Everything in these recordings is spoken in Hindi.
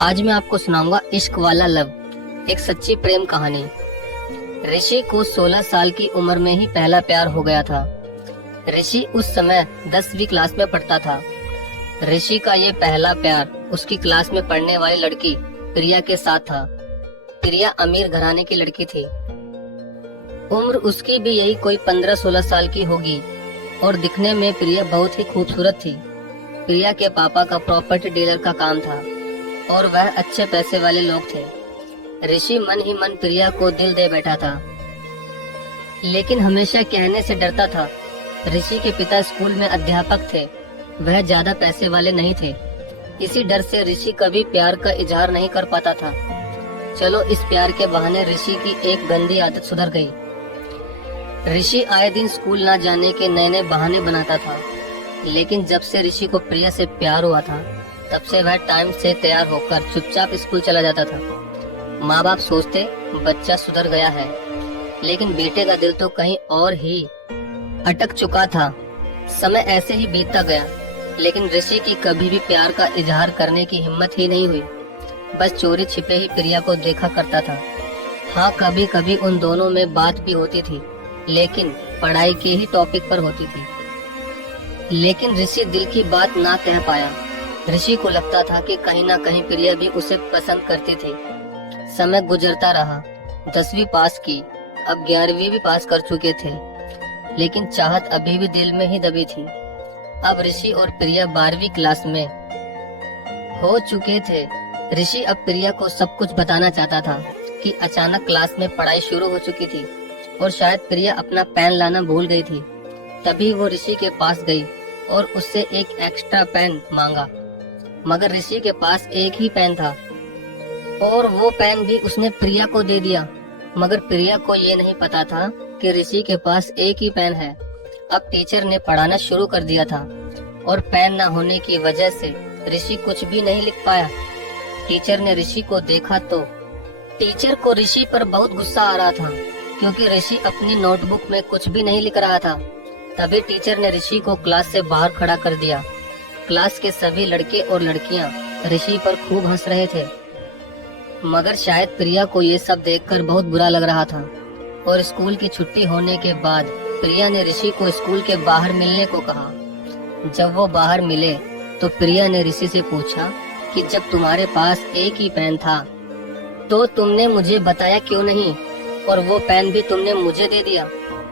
आज मैं आपको सुनाऊंगा इश्क वाला लव, एक सच्ची प्रेम कहानी। ऋषि को 16 साल की उम्र में ही पहला प्यार हो गया था। ऋषि उस समय 10वीं क्लास में पढ़ता था। ऋषि का ये पहला प्यार उसकी क्लास में पढ़ने वाली लड़की प्रिया के साथ था। प्रिया अमीर घराने की लड़की थी। उम्र उसकी भी यही कोई 15-16 साल की होगी और दिखने में प्रिया बहुत ही खूबसूरत थी। प्रिया के पापा का प्रॉपर्टी डीलर का काम था और वह अच्छे पैसे वाले लोग थे। ऋषि मन ही मन प्रिया को दिल दे बैठा था, लेकिन हमेशा कहने से डरता था। ऋषि के पिता स्कूल में अध्यापक थे, वह ज्यादा पैसे वाले नहीं थे। इसी डर से ऋषि कभी प्यार का इजहार नहीं कर पाता था। चलो, इस प्यार के बहाने ऋषि की एक गंदी आदत सुधर गई। ऋषि आए दिन स्कूल ना जाने के नए नए बहाने बनाता था, लेकिन जब से ऋषि को प्रिया से प्यार हुआ था तब से वह टाइम से तैयार होकर चुपचाप स्कूल चला जाता था। माँ बाप सोचते बच्चा सुधर गया है, लेकिन बेटे का दिल तो कहीं और ही अटक चुका था। समय ऐसे ही बीतता गया, लेकिन ऋषि की कभी भी प्यार का इजहार करने की हिम्मत ही नहीं हुई। बस चोरी छिपे ही प्रिया को देखा करता था। हाँ, कभी कभी उन दोनों में बात भी होती थी, लेकिन पढ़ाई के ही टॉपिक पर होती थी। लेकिन ऋषि दिल की बात ना कह पाया। ऋषि को लगता था कि कहीं ना कहीं प्रिया भी उसे पसंद करती थी। समय गुजरता रहा। 10वीं पास की, अब 11वीं भी पास कर चुके थे, लेकिन चाहत अभी भी दिल में ही दबी थी। अब ऋषि और प्रिया 12वीं क्लास में हो चुके थे। ऋषि अब प्रिया को सब कुछ बताना चाहता था कि अचानक क्लास में पढ़ाई शुरू हो चुकी थी और शायद प्रिया अपना पेन लाना भूल गई थी। तभी वो ऋषि के पास गई और उससे एक एक्स्ट्रा पेन मांगा, मगर ऋषि के पास एक ही पेन था और वो पेन भी उसने प्रिया को दे दिया। मगर प्रिया को ये नहीं पता था कि ऋषि के पास एक ही पेन है। अब टीचर ने पढ़ाना शुरू कर दिया था और पेन न होने की वजह से ऋषि कुछ भी नहीं लिख पाया। टीचर ने ऋषि को देखा तो टीचर को ऋषि पर बहुत गुस्सा आ रहा था, क्योंकि ऋषि अपनी नोटबुक में कुछ भी नहीं लिख रहा था। तभी टीचर ने ऋषि को क्लास से बाहर खड़ा कर दिया। क्लास के सभी लड़के और लड़कियां ऋषि पर खूब हंस रहे थे, मगर शायद प्रिया को ये सब देखकर बहुत बुरा लग रहा था। और स्कूल की छुट्टी होने के बाद प्रिया ने ऋषि को स्कूल के बाहर मिलने को कहा। जब वो बाहर मिले तो प्रिया ने ऋषि से पूछा कि जब तुम्हारे पास एक ही पेन था तो तुमने मुझे बताया क्यों नहीं, और वो पेन भी तुमने मुझे दे दिया।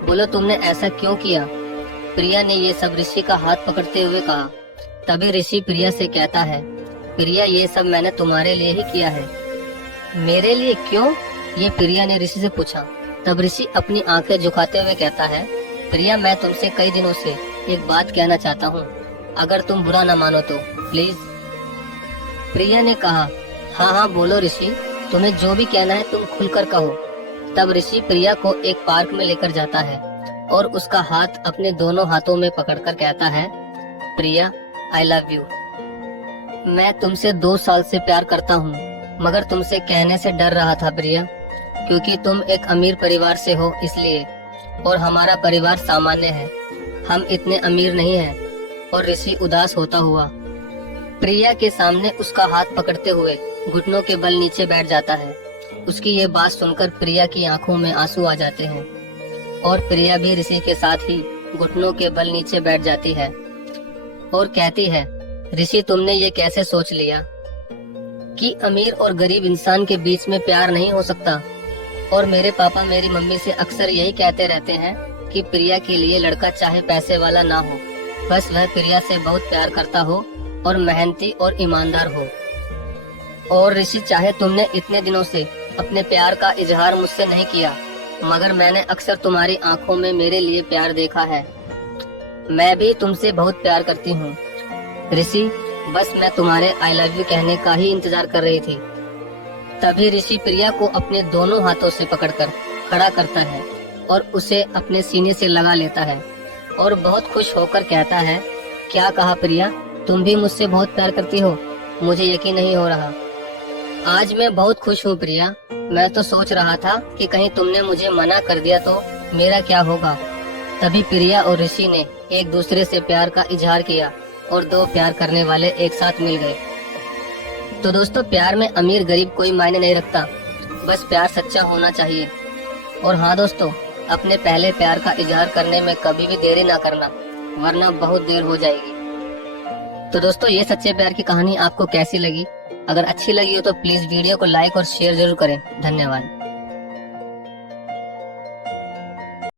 बोलो, तुमने ऐसा क्यों किया? प्रिया ने ये सब ऋषि का हाथ पकड़ते हुए कहा। तभी ऋषि प्रिया से कहता है, प्रिया, ये सब मैंने तुम्हारे लिए ही किया है। मेरे लिए क्यों? ये प्रिया ने ऋषि से पूछा। तब ऋषि अपनी आंखें झुकाते हुए कहता है, प्रिया, मैं तुमसे कई दिनों से एक बात कहना चाहता हूँ, अगर तुम बुरा ना मानो तो प्लीज। प्रिया ने कहा, हाँ हाँ बोलो ऋषि, तुम्हें जो भी कहना है तुम खुलकर कहो। तब ऋषि प्रिया को एक पार्क में लेकर जाता है और उसका हाथ अपने दोनों हाथों में पकड़कर कहता है, प्रिया, आई लव यू। मैं तुमसे 2 साल से प्यार करता हूँ, मगर तुमसे कहने से डर रहा था प्रिया, क्योंकि तुम एक अमीर परिवार से हो इसलिए, और हमारा परिवार सामान्य है, हम इतने अमीर नहीं हैं। और ऋषि उदास होता हुआ प्रिया के सामने उसका हाथ पकड़ते हुए घुटनों के बल नीचे बैठ जाता है। उसकी ये बात सुनकर प्रिया की आंखों में आंसू आ जाते हैं और प्रिया भी ऋषि के साथ ही घुटनों के बल नीचे बैठ जाती है और कहती है, ऋषि, तुमने ये कैसे सोच लिया कि अमीर और गरीब इंसान के बीच में प्यार नहीं हो सकता? और मेरे पापा मेरी मम्मी से अक्सर यही कहते रहते हैं कि प्रिया के लिए लड़का चाहे पैसे वाला ना हो, बस वह प्रिया से बहुत प्यार करता हो और मेहनती और ईमानदार हो। और ऋषि, चाहे तुमने इतने दिनों से अपने प्यार का इजहार मुझसे नहीं किया, मगर मैंने अक्सर तुम्हारी आंखों में मेरे लिए प्यार देखा है। मैं भी तुमसे बहुत प्यार करती हूँ ऋषि, बस मैं तुम्हारे आई लव यू कहने का ही इंतजार कर रही थी। तभी ऋषि प्रिया को अपने दोनों हाथों से पकड़कर खड़ा करता है और उसे अपने सीने से लगा लेता है और बहुत खुश होकर कहता है, क्या कहा प्रिया, तुम भी मुझसे बहुत प्यार करती हो? मुझे यकीन नहीं हो रहा। आज मैं बहुत खुश हूँ प्रिया। मैं तो सोच रहा था कि कहीं तुमने मुझे मना कर दिया तो मेरा क्या होगा। तभी प्रिया और ऋषि ने एक दूसरे से प्यार का इजहार किया और 2 प्यार करने वाले एक साथ मिल गए। तो दोस्तों, प्यार में अमीर गरीब कोई मायने नहीं रखता, बस प्यार सच्चा होना चाहिए। और हाँ दोस्तों, अपने पहले प्यार का इजहार करने में कभी भी देरी ना करना, वरना बहुत देर हो जाएगी। तो दोस्तों, ये सच्चे प्यार की कहानी आपको कैसी लगी? अगर अच्छी लगी हो तो प्लीज वीडियो को लाइक और शेयर जरूर करें। धन्यवाद।